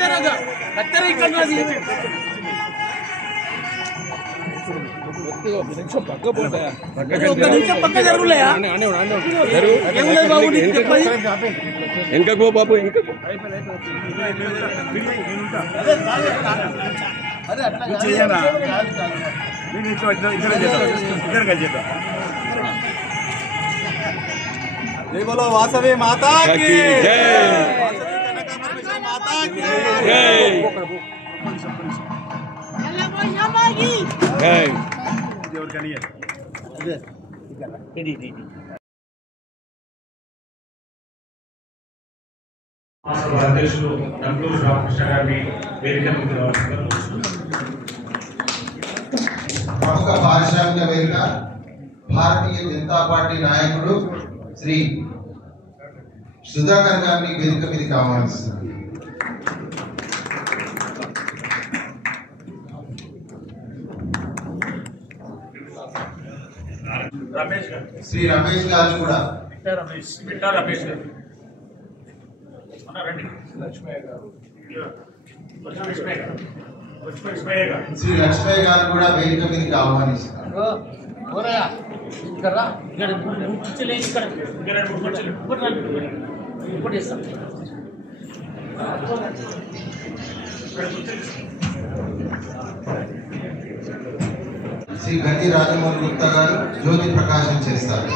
జరగాల పక్క జరుగులయా ఇంకా గో బాబు ఇంకా जय बोलो वासवी माता की जय, माता की जय। అధ్యక్షులు నందూరు రామకృష్ణ గారిని వేదిక మీద ప్రముఖ పారిశ్రామికవేత్త భారతీయ జనతా పార్టీ నాయకుడు శ్రీ సుధాకర్ గారిని వేదిక మీదకి ఆహ్వానిస్తున్నారు. శ్రీ రమేష్ గారు కూడా శ్రీ లక్ష్మయ్య గారు కూడా వేదిక మీదకి ఆహ్వానిస్తున్నారు. శ్రీ గంటి రాజమౌళి గుప్తా గారు జ్యోతి ప్రకాశం చేస్తారు.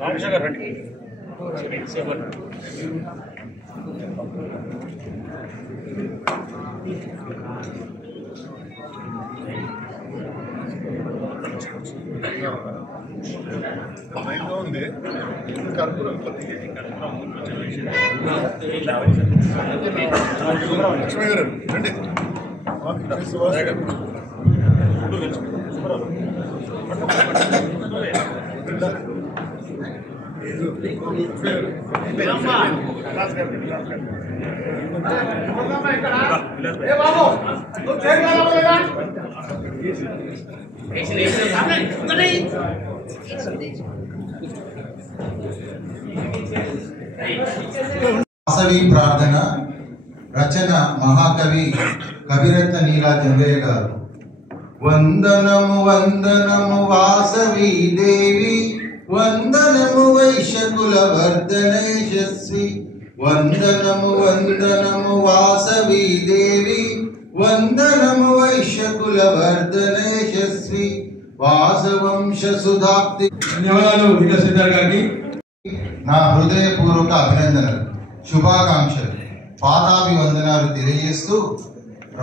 రామకృష్ణ గారు రండి. ఉంది కర్పూరం లక్ష్మీ గారు రండి. వాసవి ప్రార్థన రచన మహాకవి కవిరత్న నీలా జంగయ్య గారు. వందనము వందనము వాసవి దేవి, వందనము వైశ్యకుల వర్ధన యశస్వి, వందనము వందనము వాసవి దేవి, వందనము వైశ్యకుల వర్ధన యశస్వి, వాసవంశ సుధాప్తి. ధన్యవాదాలు వికసిద్దార్ గారికి. నా హృదయపూర్వక అభినందనలు, శుభాకాంక్షలు, పాదాభివందనాలు తెలియజేస్తూ,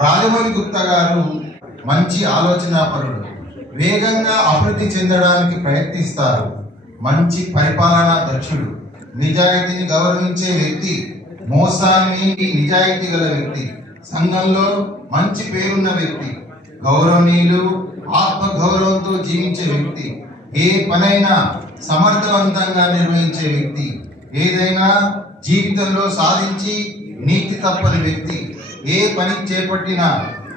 రాజమౌళి గుప్తా గారు మంచి ఆలోచనాపరుడు, వేగంగా అభివృద్ధి చెందడానికి ప్రయత్నిస్తారు, మంచి పరిపాలనా దక్షుడు, నిజాయితీని గౌరవించే వ్యక్తి, మోసాన్ని నిజాయితీ గల వ్యక్తి, సంఘంలో మంచి పేరున్న వ్యక్తి, గౌరవనీయులు, ఆత్మగౌరవంతో జీవించే వ్యక్తి, ఏ పనైనా సమర్థవంతంగా నిర్వహించే వ్యక్తి, ఏదైనా జీవితంలో సాధించి నీతి తప్పని వ్యక్తి, ఏ పని చేపట్టినా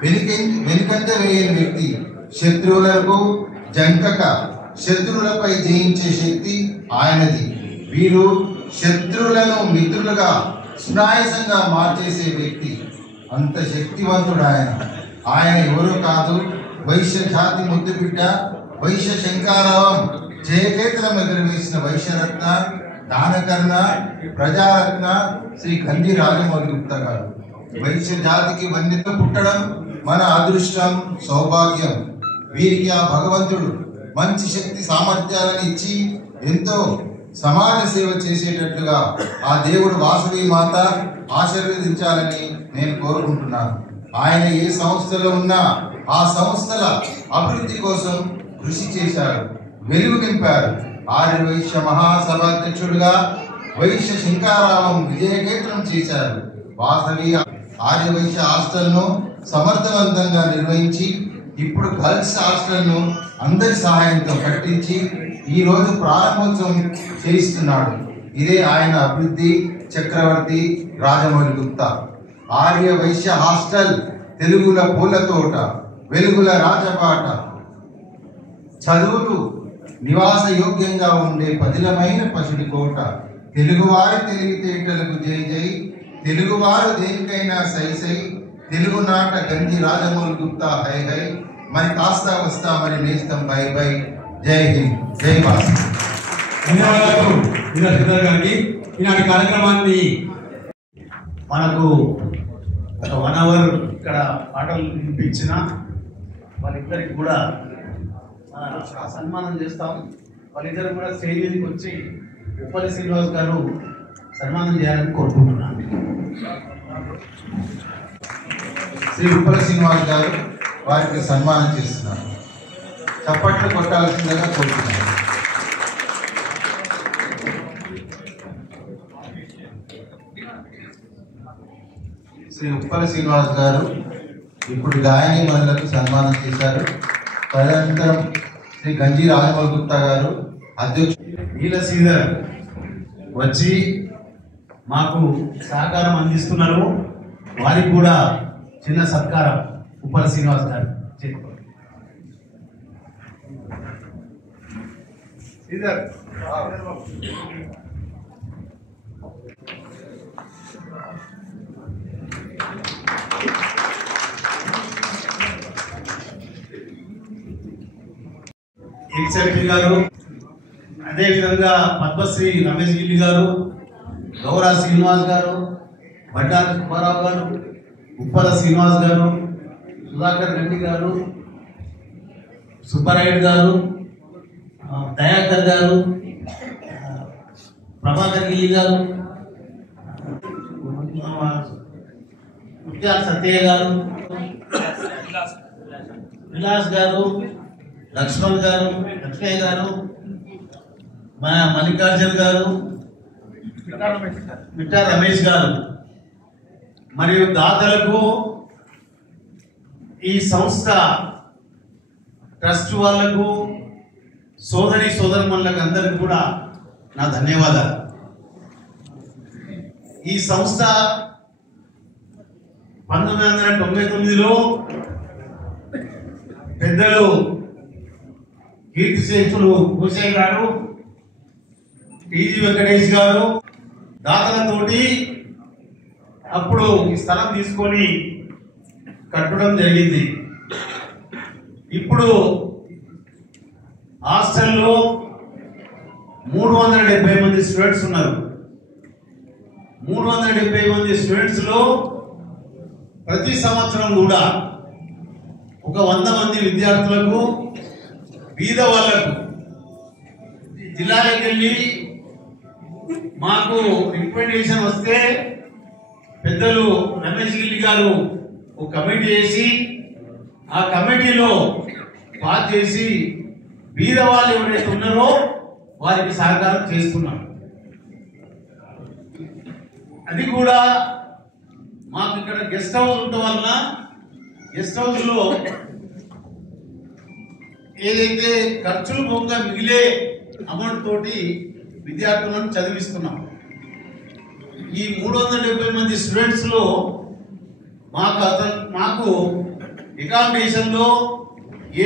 వెనుకంజ వేయని వ్యక్తి, శత్రువులకు జంకక శత్రువులపై జయించే శక్తి ఆయనది. వీరు శత్రువులను మిత్రులుగా సునాయాసంగా మార్చేసే వ్యక్తి. అంత శక్తివంతుడు ఆయన. ఆయన ఎవరో కాదు, వైశ్య జాతి ముద్దుబిడ్డ, వైశ్య శంకారావం జయకేతనం ఎగురవేసిన వైశ్యరత్న, దానకర్ణ, ప్రజారత్న శ్రీ కంది రాజమౌళి గుప్తా గారు. వైశ్య జాతికి వన్యత పుట్టడం మన అదృష్టం, సౌభాగ్యం. వీరికి ఆ భగవంతుడు మంచి శక్తి సామర్థ్యాలను ఇచ్చి ఎంతో సమాజ సేవ చేసేటట్లుగా ఆ దేవుడు వాసవి మాత ఆశీర్వదించాలని నేను కోరుకుంటున్నాను. ఆయన ఏ సంస్థలో ఉన్నా ఆ సంస్థల అభివృద్ధి కోసం కృషి చేశారు, వెలుగు నింపారు. ఆర్య వైశ్య మహాసభ అధ్యక్షుడుగా వైశ్య శంకారావం విజయకేతనం చేశారు. వాసవి ఆర్య వైశ్య హాస్టల్ను సమర్థవంతంగా నిర్వహించి ఇప్పుడు గర్ల్స్ హాస్టల్ను అందరి సహాయంతో కట్టించి ఈ రోజు ప్రారంభోత్సవం చేయిస్తున్నాడు. ఇదే ఆయన అభివృద్ధి చక్రవర్తి రాజమౌళి గుప్తా. ఆర్య వైశ్య హాస్టల్ తెలుగుల పూల తోట, వెలుగుల రాజబాట, చదువులు నివాస యోగ్యంగా ఉండే పదిలమైన పసిడి కోట. తెలుగువారి తెలివితేటలకు జై జై, తెలుగువారు దేనికైనా సై సై, తెలుగునాట గంజి రాజమౌళి గుప్తా హై హై, మరి కాస్త వస్తా మరి నేస్తం బై బై. జై హింద్, జై భారత్. ధన్యవాదాలు శ్రీధర్ గారికి. ఈనాటి కార్యక్రమాన్ని మనకు ఒక 1 అవర్ ఇక్కడ పాటలు వినిపించిన వాళ్ళిద్దరికి కూడా సన్మానం చేస్తాం. వాళ్ళిద్దరు కూడా స్టేజ్ మీదకి వచ్చి ఉప్పలి శ్రీనివాస్ గారు సన్మానం చేయాలని కోరుకుంటున్నాను. శ్రీ ఉప్పల శ్రీనివాస్ గారు వారికి సన్మానం చేస్తున్నారు. చప్పట్లు కొట్టాల్సిందిగా కోరుతున్నారు. శ్రీ ఉప్పల శ్రీనివాస్ గారు ఇప్పుడు గాయని మహిళలకు సన్మానం చేశారు. తదనంతరం శ్రీ గంజి రాజమౌళి గుప్తా గారు అధ్యక్షుడు నీల శ్రీధర్ వచ్చి మాకు సహకారం అందిస్తున్నారు. వారికి కూడా చిన్న సత్కారం ఉప్పల శ్రీనివాస్ గారు చేసుకోండి. శ్రీధర్ ఎక్సెల్పీ గారు, అదేవిధంగా పద్మశ్రీ రమేష్ గిల్లి గారు, గౌరా శ్రీనివాస్ గారు, బండారు సుబ్బారావు గారు, ఉప్పల శ్రీనివాస్ గారు, సుధాకర్ రెడ్డి గారు, సుబ్బారాయుడు గారు, దయాకర్ గారు, ప్రభాకర్ గిల్లి గారు, ముత్యాల సత్యయ్య గారు, విలాస్ గారు, లక్ష్మణ్ గారు, లక్ష్మయ్య గారు, మన మల్లికార్జున్ గారు, మిట్టా రమేష్ గారు మరియు దాతలకు, ఈ సంస్థ ట్రస్ట్ వాళ్లకు, సోదరిమణులకు అందరికి కూడా నా ధన్యవాదాలు. ఈ సంస్థ 1999లో పెద్దలు కీర్తిశేషులు భూషయ్య గారు, టీజీ వెంకటేష్ గారు దాతలతోటి అప్పుడు ఈ స్థలం తీసుకొని కట్టడం జరిగింది. ఇప్పుడు హాస్టల్లో 370 మంది స్టూడెంట్స్ ఉన్నారు. 370 మంది స్టూడెంట్స్ లో ప్రతి సంవత్సరం కూడా ఒక 100 మంది విద్యార్థులకు, బీద వాళ్లకు జిల్లాలకు వెళ్ళి మాకు రికమెండేషన్ వస్తే పెద్దలు రమేష్ గిల్లి గారు ఒక కమిటీ వేసి ఆ కమిటీలో పాస్ చేసి బీద వాళ్ళు ఎవరైతే ఉన్నారో వారికి సహకారం చేస్తున్నాం. అది కూడా మాకు ఇక్కడ గెస్ట్ హౌస్ ఉండటం వలన గెస్ట్ హౌస్ లో ఏదైతే ఖర్చులు పోగా మిగిలే అమౌంట్ తోటి విద్యార్థులను చదివిస్తున్నాం. ఈ 370 మంది స్టూడెంట్స్ లో మాకు అకామిడేషన్ లో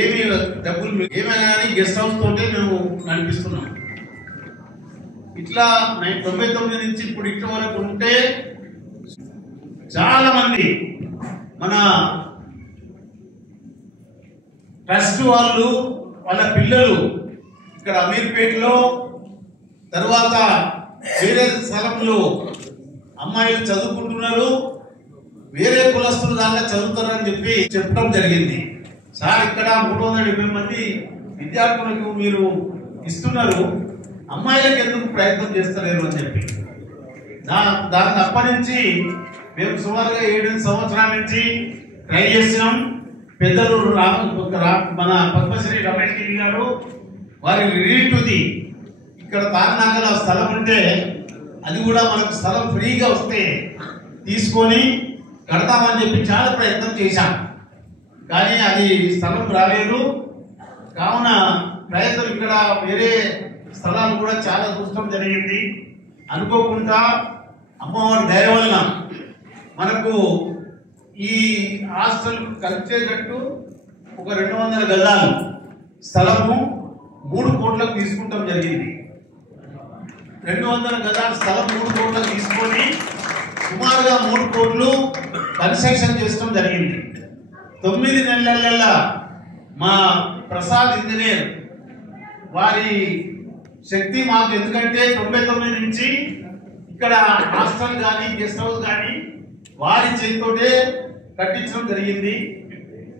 ఏమి డబ్బులు ఏమైనా కానీ గెస్ట్ హౌస్ తోటే మేము నడిపిస్తున్నాం. ఇట్లా 99 నుంచి ఇప్పుడు ఇట్ల వరకు ఉంటే చాలా మంది మన ట్రస్ట్ వాళ్ళు వాళ్ళ పిల్లలు ఇక్కడ అమీర్పేటలో తర్వాత వేరే స్థలంలో అమ్మాయిలు చదువుకుంటున్నారు, వేరే కులస్తులు దాంట్లో చదువుతారని చెప్పి చెప్పడం జరిగింది. సార్ ఇక్కడ 370 మంది విద్యార్థులకు మీరు ఇస్తున్నారు, అమ్మాయిలకు ఎందుకు ప్రయత్నం చేస్తలేరు అని చెప్పి దాని అప్పటి నుంచి మేము సుమారుగా 7 సంవత్సరాల నుంచి ట్రై చేసినాం. పెద్దలు మన పద్మశ్రీ రమేష్ గిరి గారు వారి రిలేటివ్ది ఇక్కడ తారనాగల స్థలం ఉంటే అది కూడా మనకు స్థలం ఫ్రీగా వస్తే తీసుకొని కడతామని చెప్పి చాలా ప్రయత్నం చేశాం, కానీ అది స్థలం రాలేదు. కావున ప్రయత్నం ఇక్కడ వేరే స్థలాలు కూడా చాలా చూడటం జరిగింది. అనుకోకుండా అమ్మవారి దయ వలన మనకు ఈ హాస్టల్ కలిసేటట్టు ఒక 200 గజాలు స్థలము 3 కోట్లకు తీసుకుంటాం జరిగింది. 200 గజాల స్థలం 3 కోట్లకు తీసుకొని సుమారుగా 3 కోట్లు కన్స్ట్రక్షన్ చేయడం జరిగింది. 9 నెలల మా ప్రసాద్ ఇంజనీర్ వారి శక్తి మాకు, ఎందుకంటే 99 నుంచి ఇక్కడ హాస్టల్ కానీ గెస్ట్ హౌస్ కానీ వారి చేతితోటే కట్టించడం జరిగింది.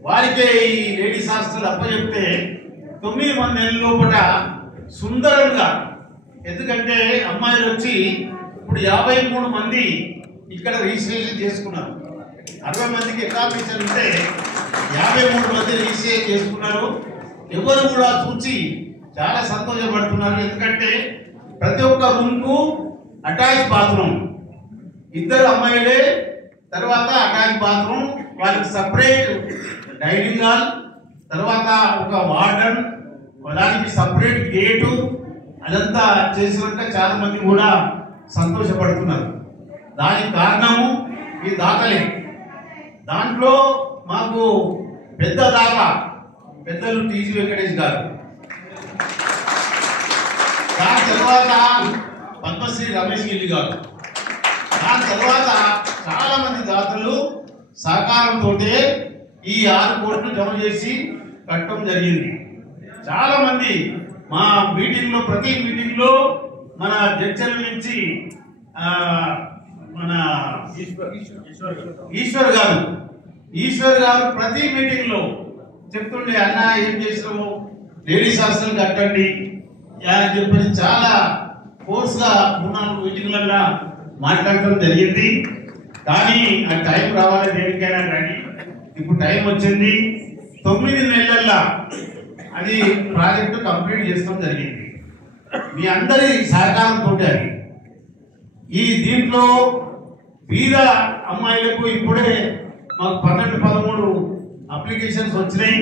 వారికే ఈ లేడీస్ హాస్టల్ అప్పచెప్తే 9 నెలల లోపల సుందరంగా, ఎందుకంటే అమ్మాయిలు వచ్చి ఇప్పుడు 53 మంది ఇక్కడ రిజిస్ట్రేషన్ చేసుకున్నారు. 60 మందికి అకామిడేషన్ ఉంటే 53 మంది రిజిస్ట్రేషన్ చేసుకున్నారు. ఎవరు కూడా చూసి చాలా సంతోషపడుతున్నారు. ఎందుకంటే ప్రతి ఒక్క రూమ్ కు అటాచ్ బాత్రూమ్, 2 అమ్మాయిలే, తర్వాత అటాచ్ బాత్రూమ్, వాళ్ళకి సపరేట్ డైనింగ్ హాల్, తర్వాత ఒక వార్డన్, దానికి సపరేట్ గేటు, అదంతా చేసినాక చాలా మంది కూడా సంతోషపడుతున్నారు. దానికి కారణము ఈ దాతలే. దాంట్లో మాకు పెద్ద దాత పెద్దలు టీజీ వెంకటేష్ గారు, దాని తర్వాత పద్మశ్రీ రమేష్ గిరి గారు, దాని తర్వాత చాలా మంది దాతలు సహకారంతో ఈ 6 కోట్లు జమ చేసి కట్టడం జరిగింది. చాలా మంది మా మీటింగ్ లో, ప్రతి మీటింగ్ లో మన జడ్చర్ల నుంచి మన ఈశ్వర్ గారు ప్రతి మీటింగ్ లో చెప్తుండే, అన్న ఏం చేసినాము లేడీస్ హాస్టల్ కట్టండి అని చెప్పి చాలా ఫోర్స్ గా 3-4 మీటింగ్లలో మాట్లాడటం జరిగింది. కానీ ఆ టైం రావాలి దేనికైనా, కానీ ఇప్పుడు టైం వచ్చింది. 9 నెలల్లో అది ప్రాజెక్టు కంప్లీట్ చేస్తాం జరిగింది. మీ అందరి సహకారంతో అది ఈ దీంట్లో బీద అమ్మాయిలకు ఇప్పుడే మాకు 12-13 అప్లికేషన్స్ వచ్చినాయి.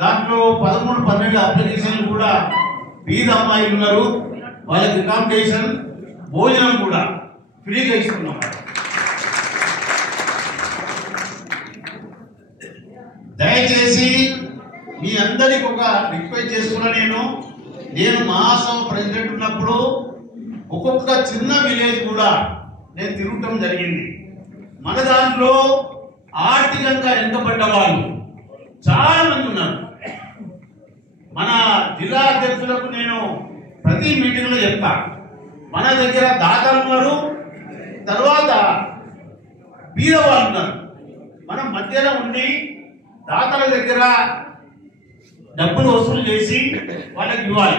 దాంట్లో 13-12 అప్లికేషన్లు కూడా బీద అమ్మాయిలు ఉన్నారు. వాళ్ళకి అకామిడేషన్, భోజనం కూడా ఫ్రీగా ఇస్తున్నాం. దయచేసి మీ అందరికి ఒక రిక్వెస్ట్ చేస్తున్నా, నేను మహాసభ ప్రెసిడెంట్ ఉన్నప్పుడు ఒక్కొక్క చిన్న విలేజ్ కూడా నేను తిరగటం జరిగింది. మన దాంట్లో ఆర్థికంగా వెనుకబడ్డ వాళ్ళు చాలా మంది ఉన్నారు. మన జిల్లా అధ్యక్షులకు నేను ప్రతి మీటింగ్ లో చెప్తా, మన దగ్గర దాతలు ఉన్నారు, తర్వాత బీదవాళ్ళు ఉన్నారు. మనం మధ్యలో ఉండి దాతల దగ్గర డబ్బులు వసూలు చేసి వాళ్ళకి ఇవ్వాలి.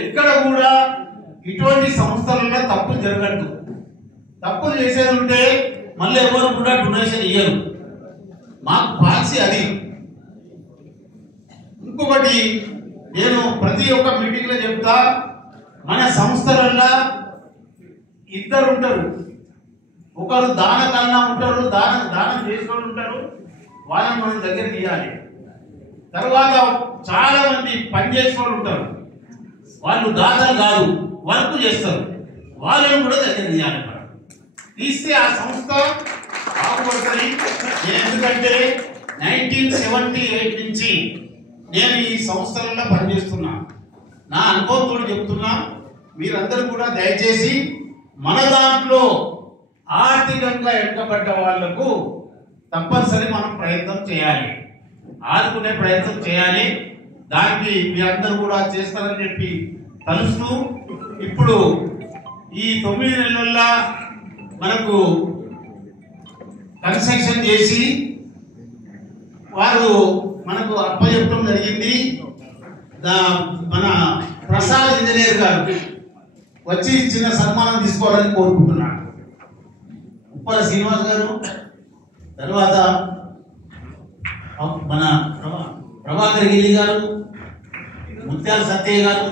ఎక్కడ కూడా ఇటువంటి సంస్థలలో తప్పులు జరగద్దు. తప్పులు చేసేది ఉంటే మళ్ళీ ఎవరు కూడా డొనేషన్ ఇయ్యరు. మాకు పాలసీ అది. ఇంకొకటి నేను ప్రతి ఒక్క మీటింగ్ లో చెప్తా, మన సంస్థలలో 2 ఉంటారు. ఒకరు దాన కన్నా ఉంటారు, దానం చేసుకొని ఉంటారు, వాళ్ళని మనం దగ్గర తీయాలి. తర్వాత చాలా మంది పనిచేసుకొని ఉంటారు, వాళ్ళు దాతలు కాదు, వర్క్ చేస్తారు, వాళ్ళని కూడా దగ్గర తీయాలి. మనం తీస్తే ఆ సంస్థ బాగుపడుతుంది. ఎందుకంటే 1978 నుంచి నేను ఈ సంస్థలలో పనిచేస్తున్నా, నా అనుభవంతో చెప్తున్నా. మీరందరూ కూడా దయచేసి మన దాంట్లో ఆర్థికంగా వెనుకబడ్డ వాళ్లకు తప్పనిసరి మనం ప్రయత్నం చేయాలి, ఆదుకునే ప్రయత్నం చేయాలి. దానికి మీరందరూ కూడా చేస్తారని చెప్పి తలుస్తూ, ఇప్పుడు ఈ 9 నెలల్లో మనకు కన్స్ట్రక్షన్ చేసి వారు మనకు అప్పచెప్పడం జరిగింది. మన ప్రసాద్ ఇంజనీర్ గారు వచ్చి చిన్న సన్మానం తీసుకోవాలని కోరుకుంటున్నాను. ఉప్పల శ్రీనివాస్ గారు, తర్వాత మన ప్రభాకర్ గిల్లి గారు, ముత్యాల సత్యయ్య గారు.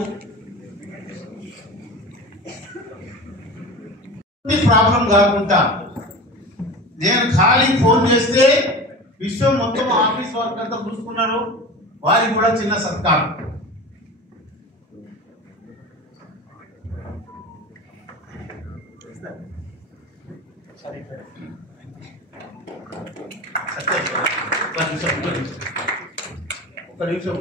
ప్రాబ్లం కాకుండా నేను ఖాళీ ఫోన్ చేస్తే విశ్వం మొత్తం ఆఫీస్ వర్క్ అంతా చూసుకున్నారు. వారికి కూడా చిన్న సత్కారం. ఒక నిమిషం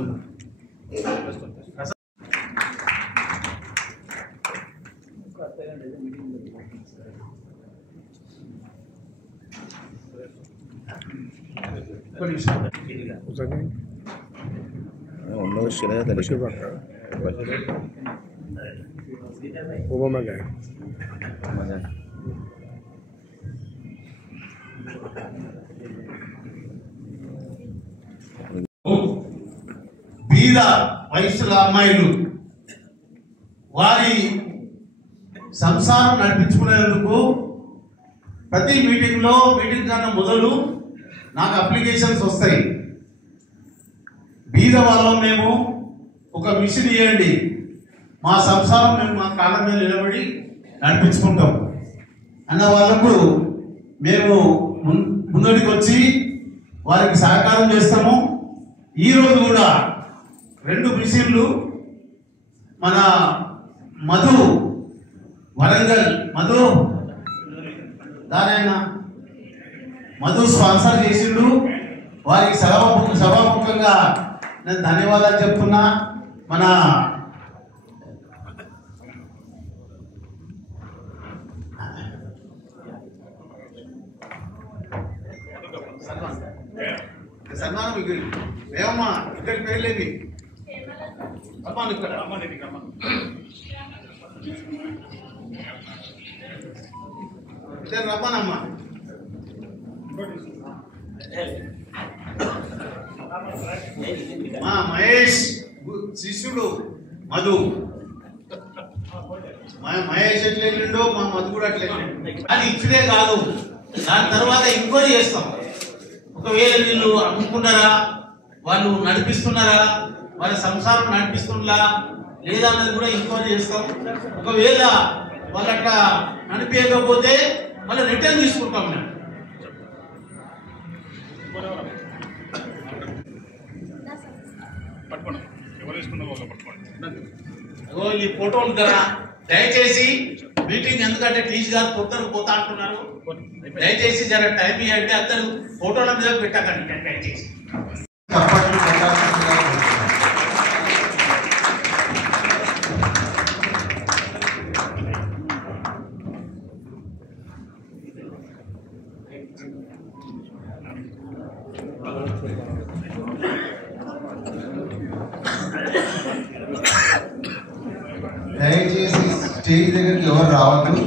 బీద వయసుల అమ్మాయిలు వారి సంసారం నడిపించుకునేందుకు ప్రతి మీటింగ్ కన్నా మొదలు నాకు అప్లికేషన్స్ వస్తాయి. బీద వాళ్ళం మేము, ఒక మిషన్ ఇవ్వండి, మా సంసారం మేము మా కాళ్ళ మీద నిలబడి నడిపించుకుంటాం అన్న వాళ్ళకు మేము ముందడికి వచ్చి వారికి సహకారం చేస్తాము. ఈరోజు కూడా 2 మిషన్లు మన మధు వరంగల్ మధు స్పాన్సర్ చేసిండు. వారికి సభాముఖంగా నేను ధన్యవాదాలు చెప్తున్నా. మన సన్మానం ఏమమ్మా ఇద్దరి పేర్లేవి అమ్మాను ఇక్కడ రమ్మనమ్మా. మా మహేష్ శిష్యుడు మధు, మహేష్ ఎట్లా వెళ్ళిండో మా మధు కూడా అట్లా వెళ్ళిండు. అది ఇప్పుడే కాదు, దాని తర్వాత ఎంక్వైరీ చేస్తాం. ఒకవేళ వీళ్ళు అమ్ముకున్నారా, వాళ్ళు నడిపిస్తున్నారా, వాళ్ళ సంసారం నడిపిస్తున్నా లేదా అన్నది కూడా ఎంక్వైరీ చేస్తాం. ఒకవేళ వాళ్ళు అట్లా నడిపేయకపోతే మళ్ళీ రిటర్న్ తీసుకుంటాం మేము. ఈ ఫోటోలు కదా దయచేసి మీటింగ్, ఎందుకంటే టీచర్ గారు పొద్దున పోతా అంటున్నారు, దయచేసి జర టైం అంటే అందరూ ఫోటోల మీద పెట్టకండి దయచేసి. దయచేసి స్టేజ్ దగ్గరికి ఎవరు రావద్దు.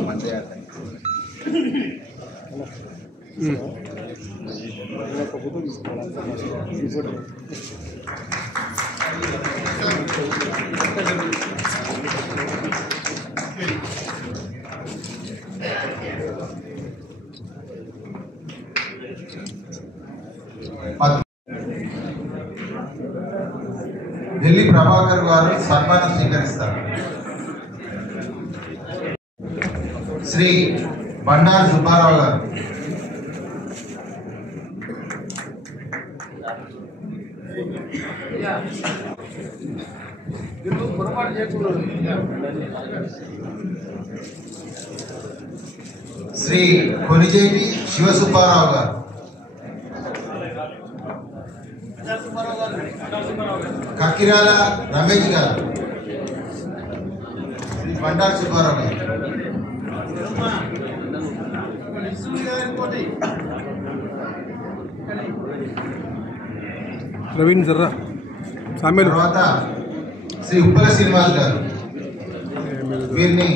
ఢిల్లీ ప్రభాకర్ గారు సన్మానం స్వీకరిస్తారు. శ్రీ బండారు సుబ్బారావు గారు, శ్రీ కొనిజేటి శివసుబ్బారావు గారు, అక్కిరాల రమేష్ గారు, శ్రీ బండారు సుబ్బారావు గారు, ప్రవీణ్ జర్రా సామ్యులు, తర్వాత శ్రీ ఉప్పల శ్రీనివాస్ గారు, వీరిని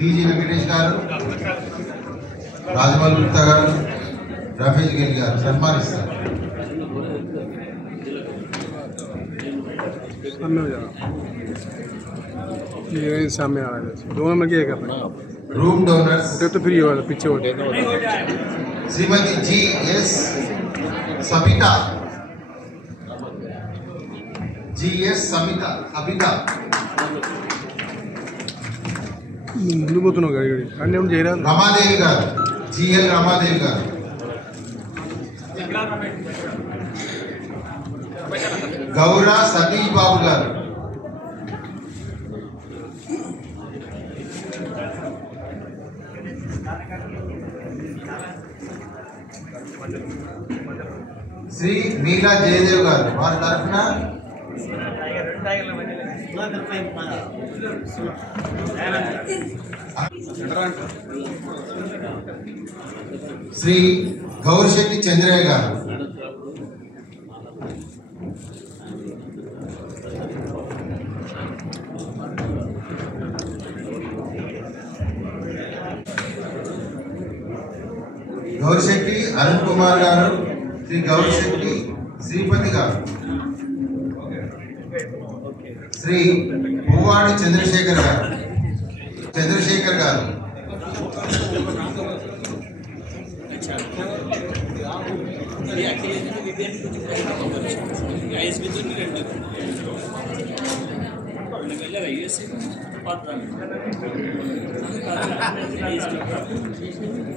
టీజీ వెంకటేష్ గారు, రాజమౌళి గుప్తా గారు, రఫేజ్ గిల్ గారు సన్మానిస్తారు. सामने आ रहा है दोनों में क्या करना है रूम डोनर्स तो फिर ये वाला पीछे होते श्रीमती जी एस सबिता, सबिता ముందు పోతున్నావు గడి అంటే ఏం చేయరా రమాదేవి గారు, జిఎల్ రమాదేవి గారు, గౌరా సతీష్ బాబు గారు, శ్రీ మీరా జయదేవ్ గారు, వారి తరఫున శ్రీ గౌరిశెట్టి చంద్రయ్య గారు, గౌరిశెట్టి అరుణ్ కుమార్ గారు, శ్రీ గౌరిశెట్టి శ్రీపతి గారు, శ్రీ పువ్వాడి చంద్రశేఖర్ గారు,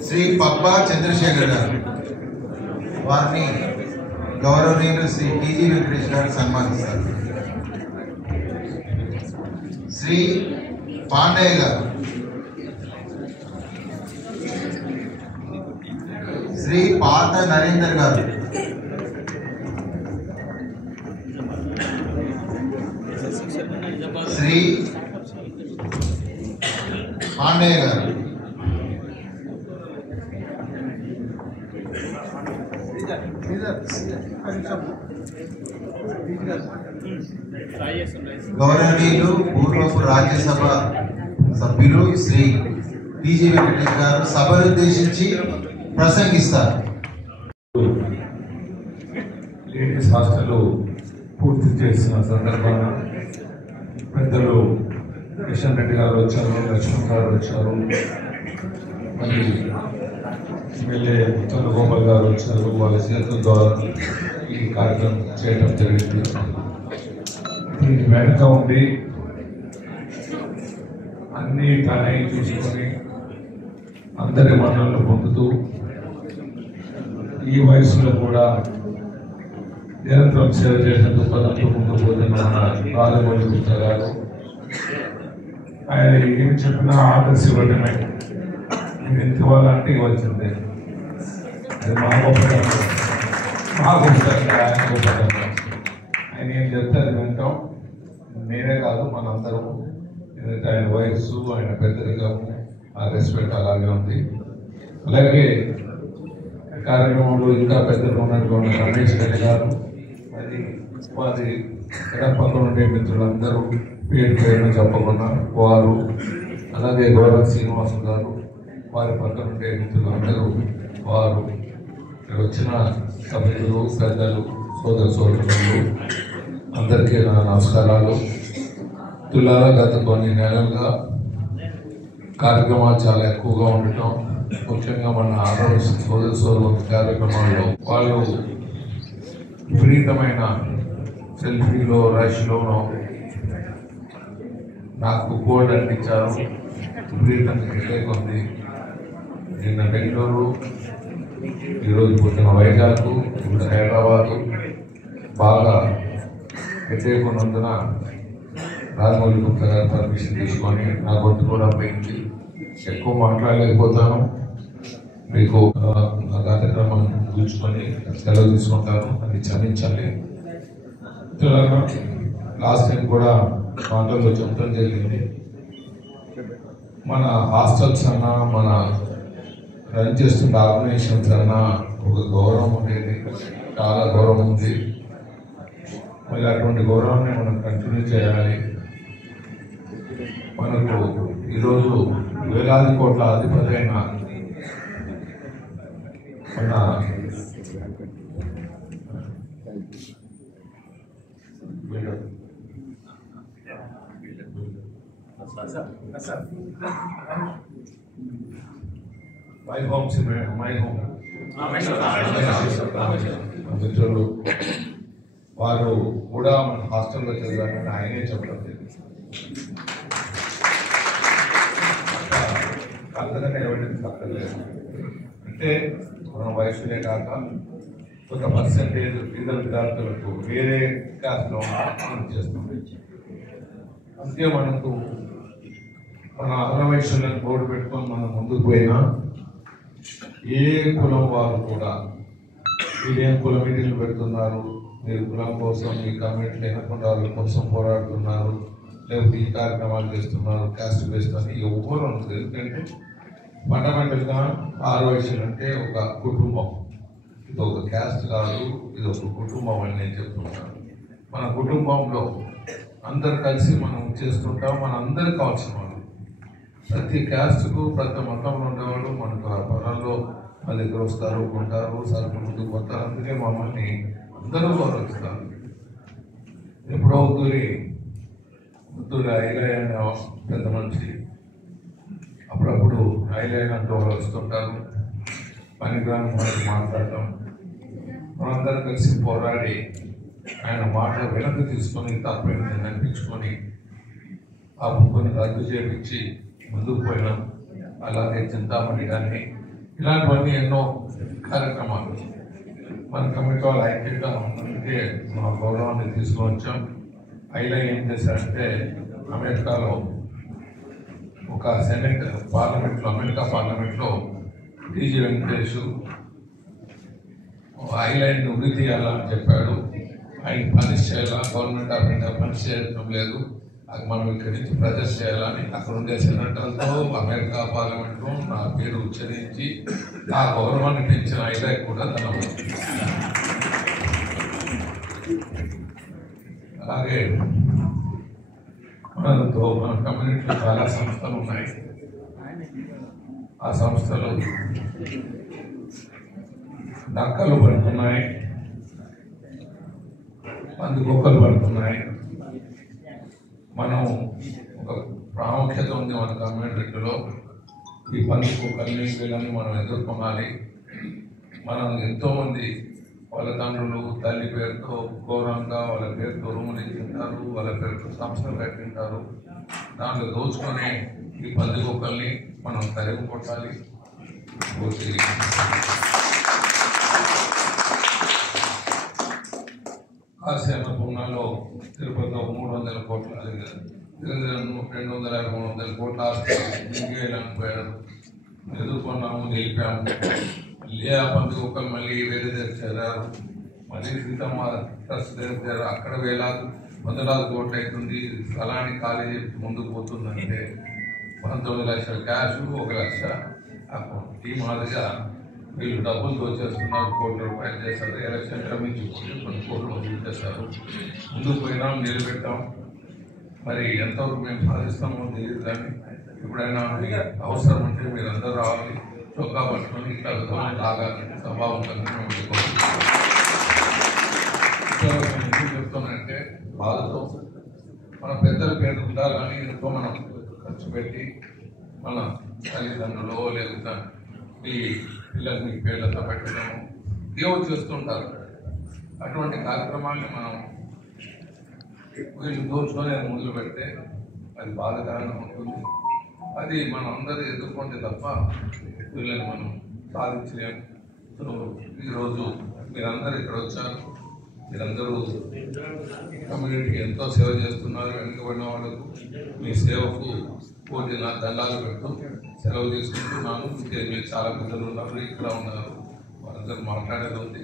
శ్రీ పబ్బా చంద్రశేఖర్ గారు, వారిని గౌరవనీయులు శ్రీ టీజీ వెంకటేష్ గారు సన్మానిస్తారు. శ్రీ పాండయ్య గారు, శ్రీ పాత నరేందర్ గారు, శ్రీ పాండయ్య గారు, గౌరవనీయులు పూర్వపు రాజ్యసభ సభ్యులు శ్రీ టీజీ వెంకటేష్ గారు సభను ఉద్దేశించి ప్రసంగిస్తారు. లేడీస్ హాస్టల్ పూర్తి చేసిన సందర్భంగా పెద్దలు కిషన్ రెడ్డి గారు వచ్చారు, లక్ష్మణ్ గారు వచ్చారు, మరి ఎమ్మెల్యే ముత్తల గోపాల్ గారు వచ్చారు. వాళ్ళ చేతుల ద్వారా ఈ కార్యక్రమం చేయడం జరిగింది. దీని వెనుక ఉండి అన్ని తనై చూసుకొని అందరి మన్నలను పొందుతూ ఈ వయసులో కూడా నిరంతరం సేవ చేసేందుకు పదంతో ముందు పోతున్న రాజమౌళి గుప్తా గారు, ఆయన ఏమి చెప్పినా ఆర్డర్స్ ఇవ్వడమే. నేను ఎంత ఇవ్వాలంటే ఇవ్వాల్సిందే. అది మా గొప్పతనం, ఆయన గొప్పతనం. ఆయన ఏం చెప్తే అది వింటాం. నేనే కాదు, మనందరం. ఎందుకంటే ఆయన వయస్సు, ఆయన పెద్దరికము, ఆ రెస్పెక్ట్ అలాగే ఉంది. అలాగే కార్యక్రమంలో ఇంకా పెద్దలు ఉన్నటువంటి రమేష్ రెడ్డి గారు, మరి వారి ఎడపక్కన ఉండే మిత్రులందరూ పేరు పేరును చెప్పకుండా వారు, అలాగే గౌరవ శ్రీనివాసు గారు, వారి పక్కన ఉండే మిత్రులందరూ వారు, ఇక్కడ వచ్చిన సభ్యులు, పెద్దలు, సోదరులు అందరికీ నా నమస్కారాలు. తులారా గత కొన్ని నెలలుగా కార్యక్రమాలు చాలా ఎక్కువగా ఉండటం, ముఖ్యంగా మన ఆరోగ్య సోదరు కార్యక్రమాల్లో వాళ్ళు విపరీతమైన సెల్ఫీలో రష్లోనో నాకు కోడ్ అందించారు. విపరీతంగా హెడేక్ ఉంది. నిన్న బెంగళూరు, ఈరోజు పుట్టిన వైజాగ్, ఇప్పుడు హైదరాబాదు బాగా హెడేక్ ఉన్నందున రాజమౌళి గుప్తా గారు పర్మిషన్ తీసుకొని నా గొంతు కూడా పోయింది. ఎక్కువ మాట్లాడలేకపోతాను. మీకు నా కార్యక్రమం గుర్చుకొని సెలవు తీసుకుంటాను, అది క్షమించాలి. లాస్ట్ టైం కూడా మాటల్లో చెప్పడం జరిగింది. మన హాస్టల్స్ అన్నా మన రన్ చేస్తున్న ఆర్గనైజేషన్స్ అన్నా ఒక గౌరవం ఉండేది, చాలా గౌరవం ఉంది. మరి అటువంటి గౌరవాన్ని మనం కంటిన్యూ చేయాలి. మనకు ఈరోజు వేలాది కోట్ల అధిపతి అయిన మన మిత్రులు వారు కూడా మన హాస్టల్లో చదివారని ఆయనే చెప్పడం జరిగింది. అంతకన్నా ఎవిడెన్స్ అక్కర్లేదు. అంటే మన వయసులే కాక ఒక పర్సెంటేజ్ ఇతర విద్యార్థులకు వేరే క్లాస్లో మనం చేస్తాం. అందుకే మనకు మన ఆర్గనైజేషన్ బోర్డు పెట్టుకొని మనం ముందుకు పోయినా ఏ కులం వారు కూడా మీరేం కుల మీటింగ్లు పెడుతున్నారు, మీరు కులం కోసం మీ కమిటీలు ఎన్నుకున్న వాళ్ళ కోసం పోరాడుతున్నారు, లేకపోతే ఈ కార్యక్రమాలు చేస్తున్నారు క్యాస్ట్ బేస్డ్ అని ఎవ్వరు ఉంటుంది. ఎందుకంటే ఫండమెంటల్గా ఆర్గనైజేషన్ అంటే ఒక కుటుంబం. ఇది ఒక క్యాస్ట్ కాదు, ఇది ఒక కుటుంబం అని నేను చెప్తున్నాను. మన కుటుంబంలో అందరు కలిసి మనం చేస్తుంటాం. మన అందరికి కావాల్సిన వాళ్ళు ప్రతి క్యాస్ట్కు ప్రతి మతంలో ఉండేవాళ్ళు మనకు ఆ పొలాల్లో మన దగ్గర వస్తారు, కొంటారు, సరుకు ముందుకు పోతారు. అందుకే మమ్మల్ని అందరూ గౌరవిస్తారు. ఎప్పుడో ఉద్దూరి ఐలయ్య అనే పెద్ద మనిషి అప్పుడప్పుడు ఐలయ్య అంటూ వస్తుంటారు. పనిగ్రామం మనకి మాట్లాడటం, మనందరం కలిసి పోరాడి ఆయన మాట వెనక్కి తీసుకొని తప్పైందని అనిపించుకొని ఆ బుక్కుని రద్దు చేయించి ముందుకు పోయినాం. అలాగే చింతామణి కానీ ఇలాంటివన్నీ ఎన్నో కార్యక్రమాలు మన కమిటీ వాళ్ళు ఐక్యంగా ఉన్నందుకే మా గౌరవాన్ని తీసుకొని వచ్చాం. ఐలయ్య ఏం చేశారంటే అమెరికాలో ఒక సెనెట్ పార్లమెంట్లో అమెరికా పార్లమెంట్లో టీజీ వెంకటేష్ ఐలైన్ ఉరి తీయాలని చెప్పాడు. ఆయన పనిష్ చేయాలా, గవర్నమెంట్ ఆఫ్ ఇండియా పనిష్ చేయడం లేదు, అది మనం ఇక్కడి నుంచి ప్రజెస్ట్ చేయాలని అక్కడ ఉండే సెనేటర్లతో అమెరికా పార్లమెంట్లో నా పేరు ఉచ్చరించి ఆ గౌరవాన్ని పెంచిన ఐలైన్ కూడా ధన్యవాదాలు. అలాగే మన కమ్యూనిటీలో చాలా సంస్థలు ఉన్నాయి. ఆ సంస్థలు నక్కలు పడుతున్నాయి, పందికొక్కలు పడుతున్నాయి. మనం ఒక ప్రాముఖ్యత ఉంది మన కమ్యూనిటీలో. ఈ పందికొక్కల్ని వీళ్ళని మనం ఎదుర్కొనాలి. మనం ఎంతోమంది వాళ్ళ తండ్రులు తల్లి పేరుతో గౌరవంగా వాళ్ళ పేరుతో రూములు ఇచ్చింటారు, వాళ్ళ పేరుతో సంస్థలు పెట్టింటారు. దాంట్లో దోచుకొని ఈ పందికొక్కల్ని మనం తరిగి కొట్టాలి. కాసేపు పూర్ణాలో తిరుపతిలో 300 కోట్ల 250-300 కోట్ల ఆస్తి ఇంకేపోయారు. ఎదుర్కొన్నాము, నిలిపాము. మళ్ళీ ఆ పందికొక్కలు మళ్ళీ వేరే దగ్గర చేరారు. మళ్ళీ సీతమ్మ ట్రస్ట్ దగ్గర అక్కడ వందలాది కోట్లు అవుతుంది. స్థలానికి ఖాళీ చేసి ముందుకు పోతుందంటే 19 లక్షల క్యాష్, 1 లక్ష అకౌంట్. ఈ మాదిరిగా వీళ్ళు డబ్బులు దోచేస్తున్నారు, కోట్ల రూపాయలు చేస్తారు. ఎలక్షన్ కమిటీ 10 కోట్లు వసూలు చేస్తారు. ముందుకు పోయినాం, నిలబెట్టాం. మరి ఎంతవరకు మేము సాధిస్తామో తెలియదు. కానీ ఎప్పుడైనా అవసరం ఉంటే మీరు అందరూ రావాలి, చొక్కా పట్టుకొని ఇట్లా తాగాలి, సభావంతంగా మేము ఎందుకు చెప్తానంటే బాధతో మన పెద్దల పేరు ఉండాలని ఎంతో మనం ఖర్చు పెట్టి మన తల్లిదండ్రులు లేదా ఈ పిల్లల్ని పేర్లతో పెట్టడము దేవుడు చేస్తుంటారు. అటువంటి కార్యక్రమాన్ని మనం వీళ్ళు దోచుకొని మొదలు పెడితే అది బాధాకరంగా ఉంటుంది. అది మనం అందరూ ఎదుర్కొంటే తప్ప వీళ్ళని మనం సాధించలేము. సో ఈరోజు మీరందరూ ఇక్కడ వచ్చారు. మీరందరూ కమ్యూనిటీకి ఎంతో సేవ చేస్తున్నారు. వెనుకబడిన వాళ్ళకు మీ సేవకు కోటి దండాలు పెడుతూ సెలవు తీసుకుంటున్నాను. మీరు చాలా పెద్దలు ఉన్నారు, ఇక్కడ ఉన్నారు, వాళ్ళందరూ మాట్లాడేది ఉంది.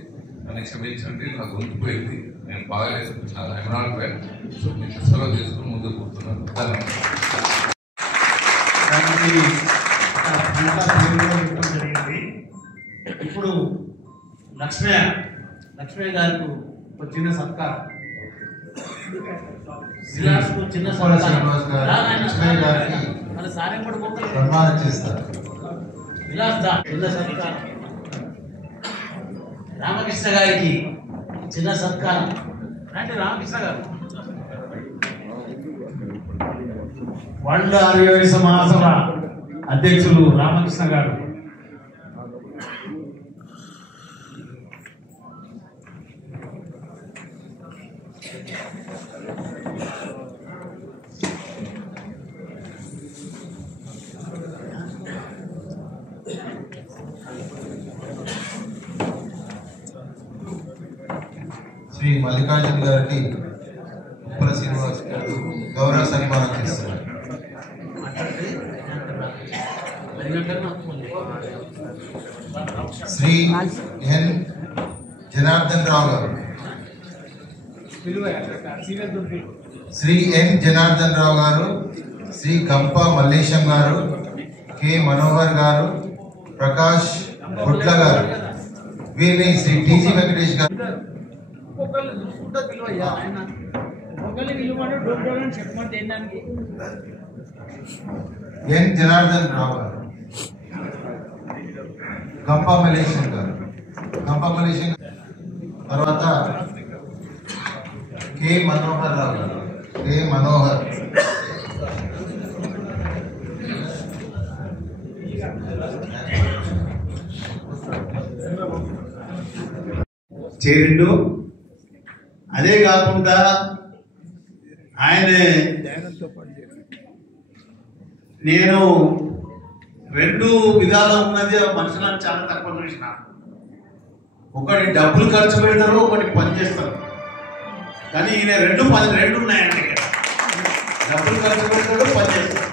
నన్ను క్షమించండి, నా గొంతు పోయింది, నేను బాగలేదు, చాలా ఐఎమ్ వెల్. సో నేను సెలవు తీసుకుని ముందుకు పోతున్నాను. జరిగింది. ఇప్పుడు లక్ష్మయ్య గారికి ఒక చిన్న సత్కారం, శ్రీనివాస్కు చిన్న శ్రీనివాస్ గారు లక్ష్మయ్య గారికి సన్మానం చేస్తారు. రామకృష్ణ గారికి చిన్న సత్కారం. అంటే రామకృష్ణ గారు వరల్డ్ ఆర్యవైశ్య మహాసభ అధ్యక్షులు రామకృష్ణ గారు. శ్రీ మల్లికార్జున గారికి ఉప్పల శ్రీనివాస్ గారు గౌరవ సన్మానం చేస్తారు. శ్రీ ఎన్ జనార్దన్ రావు గారు, శ్రీ ఎన్ జనార్దన్ రావు గారు, శ్రీ గంప మల్లేశం గారు, కె మనోహర్ గారు, ప్రకాష్ గుట్ల గారు, వీరిని శ్రీ టీజీ వెంకటేష్ గారు, ఎన్ జనార్దన్ రావు గారు, గంప మల్లేశం గారు, తర్వాత కె మనోహర్ రావు గారు, కె మనోహర్, చేరిండు. అదే కాకుండా ఆయన నేను రెండు విధాలు ఉన్నది మనుషులను చాలా తక్కువ చూసిన. ఒకటి డబ్బులు ఖర్చు పెడతారు, ఒకటి పని చేస్తారు. కానీ ఈయన రెండు ఉన్నాయండి. డబ్బులు ఖర్చు పెడతాడు, పని చేస్తాడు.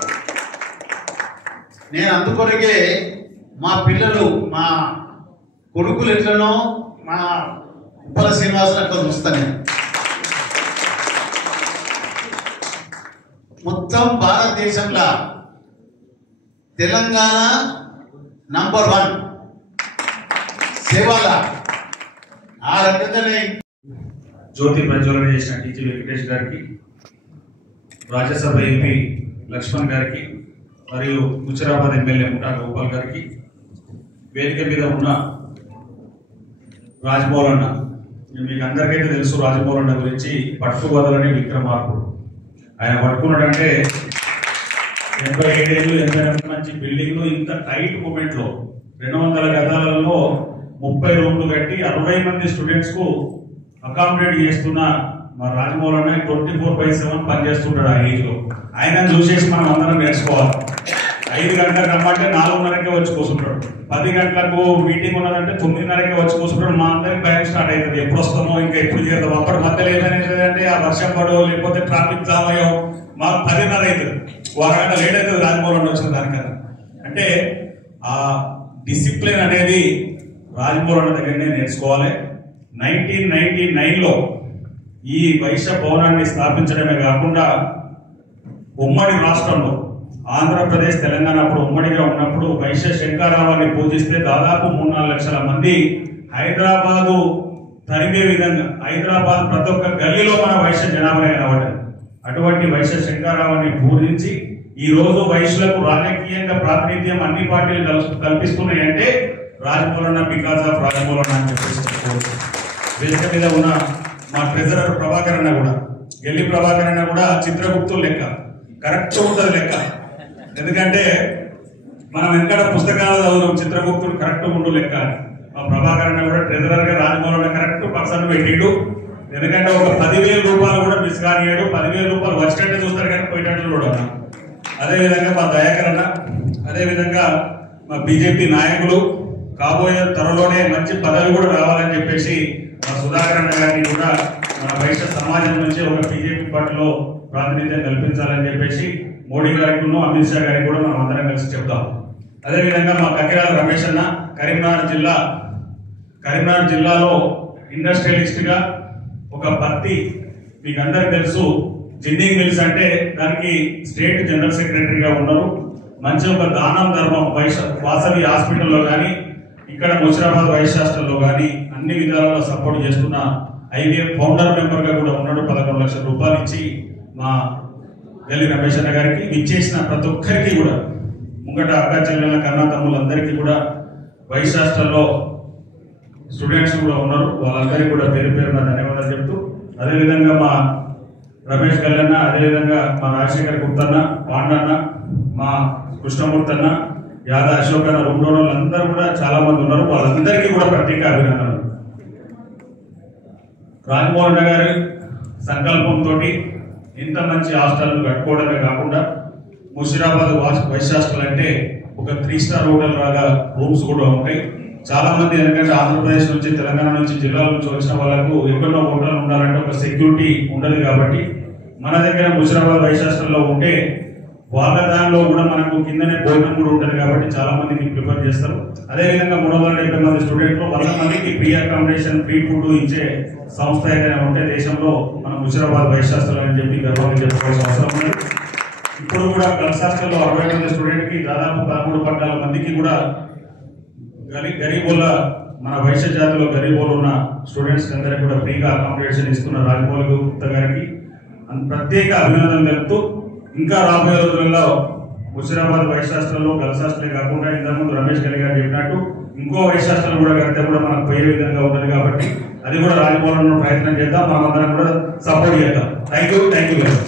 నేను అందుకొరకే మా పిల్లలు, మా కొడుకులు ఎట్లనో మా ఉప్పల శ్రీనివాసులు అట్లా చూస్తాను. మొత్తం భారతదేశంలో తెలంగాణ నంబర్ 1 సేవల ఆ రకంగానే జ్యోతి ప్రజ్వలన చేసిన టీజీ వెంకటేష్ గారికి, రాజ్యసభ ఎంపీ లక్ష్మణ్ గారికి, మరియు ముచ్చిరాబాద్ ఎమ్మెల్యే ముఠా గోపాల్ గారికి, వేదిక మీద ఉన్న రాజమౌళి అన్న, మీకు అందరికైతే తెలుసు రాజమౌళి అన్న గురించి, పట్టుబదలని విక్రమార్కుడు. ఆయన పట్టుకున్నాడంటే 87 ఏళ్ళు, 88 మంచి బిల్డింగ్లు, ఇంత టైట్ మూమెంట్ లో 200 గదాలలో 30 రూమ్లు కట్టి 60 మంది స్టూడెంట్స్ కు అకామిడేట్ చేస్తున్న మా రాజమౌళి అన్న 24/7 పనిచేస్తుంటాడు. ఆ ఏజ్ లో ఆయన చూసేసి మనం అందరం నేర్చుకోవాలి. 5 గంటలకు రమ్మంటే 4:30కే వచ్చి కూర్చుంటాడు. 10 గంటలకు మీటింగ్ ఉన్నదంటే 9:30కే వచ్చి కూర్చుంటాడు. మా అందరికి భయం స్టార్ట్ అవుతుంది, ఎప్పుడు వస్తామో, ఇంకా ఎప్పుడు చేద్దాం. అప్పటి మధ్యలో ఏమైనా ఆ వర్షం పడో లేకపోతే ట్రాఫిక్ జామ్ అయ్యో మాకు 10:30 అవుతుంది, 1 గంట లేట్ అవుతుంది రాజమౌళి వచ్చిన దానికన్నా. అంటే ఆ డిసిప్లిన్ అనేది రాజమౌళి దగ్గరనే నేర్చుకోవాలి. 1999లో ఈ వైశ్య భవనాన్ని స్థాపించడమే కాకుండా ఉమ్మడి రాష్ట్రంలో ఆంధ్రప్రదేశ్, తెలంగాణ అప్పుడు ఉమ్మడిగా ఉన్నప్పుడు వైశ్య శంకరావాన్ని పూజిస్తే దాదాపు 3-4 లక్షల మంది హైదరాబాదు తరిగే విధంగా, హైదరాబాద్ ప్రతి ఒక్క గల్లీలో మన వైశ్య జనాభా కనబడ్డది. అటువంటి వైశ్య శంకరావాన్ని పూజించి ఈ రోజు వైశ్యులకు రాజకీయంగా ప్రాతినిధ్యం అన్ని పార్టీలు కల్పిస్తున్నాయంటే రాజమౌళి అన్న, బికాస్ ఆఫ్ రాజమౌళి అన్న అని చెప్పేసి చెప్పుకోవచ్చు. వేదిక మీద ఉన్న మా ట్రెజరర్ ప్రభాకర్ అన్న కూడా, గెల్లి ప్రభాకర్ అన్న కూడా చిత్రగుప్తులు లెక్క కరెక్ట్ ఉంటుంది లెక్క. ఎందుకంటే మనం ఎక్కడ పుస్తకాలు చదువుతాం, చిత్రగుప్తుడు కరెక్ట్ ఉండు లెక్క. మా ప్రభాకర్ అన్న కూడా ట్రెజరర్ గా రాజమౌళి అన్న కరెక్ట్ పర్సన్ పెట్టిండు. ఎందుకంటే ఒక 10,000 రూపాయలు కూడా మిస్ కానియాడు. 10,000 రూపాయలు వచ్చేటట్టు చూస్తారు కానీ పోయేటట్లు కూడా. అదేవిధంగా మా దయాకర్ అన్న, అదేవిధంగా మా బీజేపీ నాయకులు కాబోయే త్వరలోనే మంచి పదవి కూడా రావాలని చెప్పేసి మా సుధాకర్ అన్న గారిని కూడా మన వైశ్య సమాజం నుంచి ఒక బీజేపీ పార్టీలో ప్రాతినిధ్యం కల్పించాలని చెప్పేసి మోడీ గారికి, అమిత్ షా గారికి కూడా మనం అందరం కలిసి చెప్తాం. అదేవిధంగా మా కక్కిరాల రమేష్ అన్న, కరీంనగర్ జిల్లాలో ఇండస్ట్రియలిస్ట్ గా ఒక పత్తి మీకు అందరికి తెలుసు జిన్నింగ్ మిల్స్ అంటే దానికి స్టేట్ జనరల్ సెక్రటరీగా ఉన్నారు. మంచి ఒక దానం ధర్మం వాసవి హాస్పిటల్లో కానీ ఇక్కడ ముషిరాబాద్ వైస్ హాస్టల్లో కానీ అన్ని విధాలలో సపోర్ట్ చేస్తున్న ఐవీఎం ఫౌండర్ మెంబర్ గా కూడా ఉన్నాడు. 11 లక్షల రూపాయలు ఇచ్చి మా గల్లి రమేష్ అన్న గారికి ఇచ్చేసిన ప్రతి ఒక్కరికి కూడా ముంగట అక్క చెల్లెల కన్నా తమ్ములందరికీ కూడా వైస్ హాస్టల్లో స్టూడెంట్స్ కూడా ఉన్నారు. వాళ్ళందరికీ కూడా పేరు పేరున ధన్యవాదాలు చెప్తూ అదేవిధంగా మా రమేష్ కళ్యాణ, అదేవిధంగా మా రాజశేఖర్ గుప్తన్న, పాండన్న, మా కృష్ణమూర్తి అన్న, యాద అశోక్ అన్న, అందరూ కూడా చాలా మంది ఉన్నారు. వాళ్ళందరికీ కూడా ప్రత్యేక అభినందనలు. రాజమోహన్ గారి సంకల్పంతో ఇంత మంచి హాస్టల్ కట్టుకోవడమే కాకుండా ముషిరాబాద్ వైస్ హాస్టల్ అంటే ఒక 3 స్టార్ హోటల్ లాగా రూమ్స్ కూడా ఉంటాయి. చాలా మంది ఎందుకంటే ఆంధ్రప్రదేశ్ నుంచి, తెలంగాణ నుంచి, జిల్లాల నుంచి వచ్చిన వాళ్ళకు ఎక్కడో హోటల్ ఉండాలంటే ఒక సెక్యూరిటీ ఉండదు. కాబట్టి మన దగ్గర ముషిరాబాద్ వైస్ హాస్టల్లో ఉంటే వాళ్ళ దానిలో కూడా మనకు కిందనే భోజనం కూడా ఉంటుంది. కాబట్టి చాలా మందికి ప్రిఫర్ చేస్తారు. అదేవిధంగా 370 మంది స్టూడెంట్లు 100 మందికి ఫ్రీ అకామిడేషన్, ఫ్రీ ఫుడ్ ఇచ్చే సంస్థ ఏదైనా ఉంటే దేశంలో మన ముషిరాబాద్ వైస్ హాస్టల్ అని చెప్పి గర్వంగా చెప్పుకోవాల్సిన అవసరం ఉంది. ఇప్పుడు కూడా గర్ల్స్ హాస్టల్లో 60 మంది స్టూడెంట్ కి దాదాపు 13-14 మందికి కూడా గరీబోల మన వైశ్య జాతిలో గరీబోలు ఉన్న స్టూడెంట్స్ అందరికీ కూడా ఫ్రీగా అకామిడేషన్ ఇస్తున్న రాజమౌళి గుప్తా గారికి ప్రత్యేక అభినందనలు తెలుపుతూ ఇంకా రాబోయే రోజులలో ముషిరాబాద్ వైస్ హాస్టల్లో గర్ల్స్ హాస్టలే కాకుండా ఇంతకుముందు రమేష్ గల్లి గారు చెప్పినట్టు ఇంకో వైస్ హాస్టల్ కూడా కడితే కూడా మనకు పోయే విధంగా ఉంటుంది. కాబట్టి అది కూడా రాజమౌళి ప్రయత్నం చేద్దాం. మనం అందరం కూడా సపోర్ట్ చేద్దాం. Thank you very much.